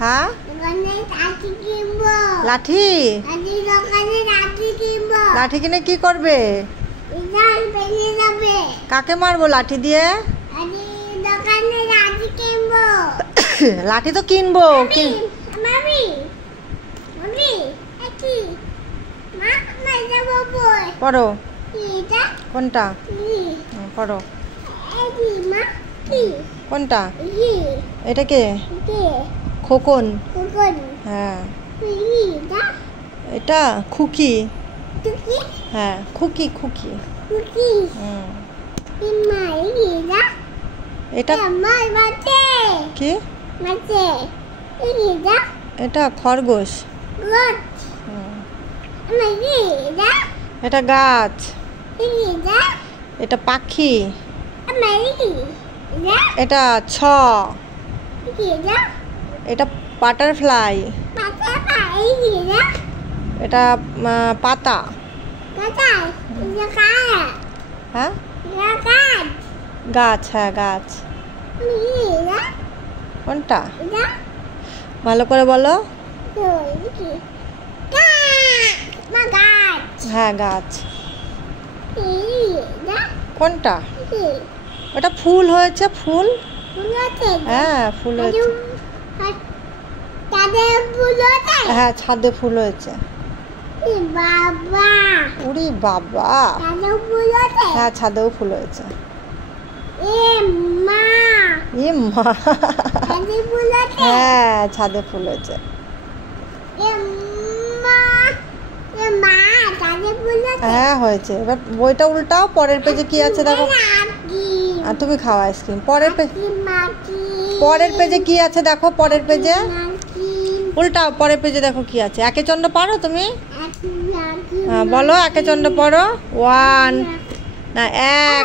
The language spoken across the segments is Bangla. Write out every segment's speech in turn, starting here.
হ্যাঁ লাঠি লাঠি কিনে কি করবে? কাকে মারবো লাঠি দিয়ে? লাঠি তো কিনবো। পড়ো কোনটা? পড়ো কোনটা? এটা কে? খোকন। হ্যাঁ এটা খুকি। হ্যাঁ খুকি খুকি। এটা কি? এটা খরগোশ। এটা গাছ। এটা পাখি। এটা ছ। এটা বাটারফ্লাই। এটা পাতা। হ্যাঁ গাছ। হ্যাঁ গাছ। কোনটা ভালো করে বলো? হ্যাঁ গাছ। কোনটা? ওটা ফুল হয়েছে। ফুল। হ্যাঁ ফুল হয়েছে। হ্যাঁ ছাদে ফুল হয়েছে। উরি বাবা। হ্যাঁ ছাদেও ফুল হয়েছে। হ্যাঁ ছাদে ফুল হয়েছে। হ্যাঁ হয়েছে। এবার বইটা উল্টাও, পরের পেজে কি আছে দেখো। আর তুমি খাও আইসক্রিম। পরের পেজে কি আছে দেখো। পরের পেজে উল্টাও, পরের পেজে দেখো কি আছে। একে চন্ড পড়ো তুমি। হ্যাঁ বলো একে চন্ড পড়ো। 1 না 1।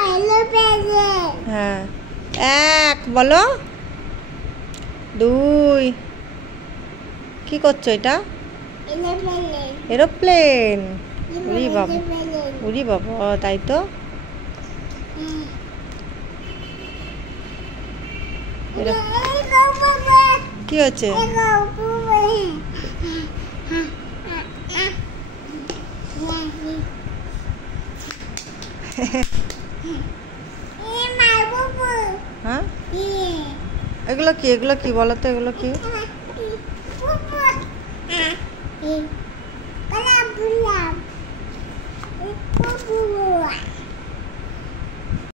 হ্যাঁ 1 বলো। 2 কি করছো? এটা এরোপ্লেন। উরি বাবা উরি বাবা তাই তো। কি হচ্ছে? হ্যাঁ এগুলো কি? এগুলো কি বলো তো? এগুলো কি?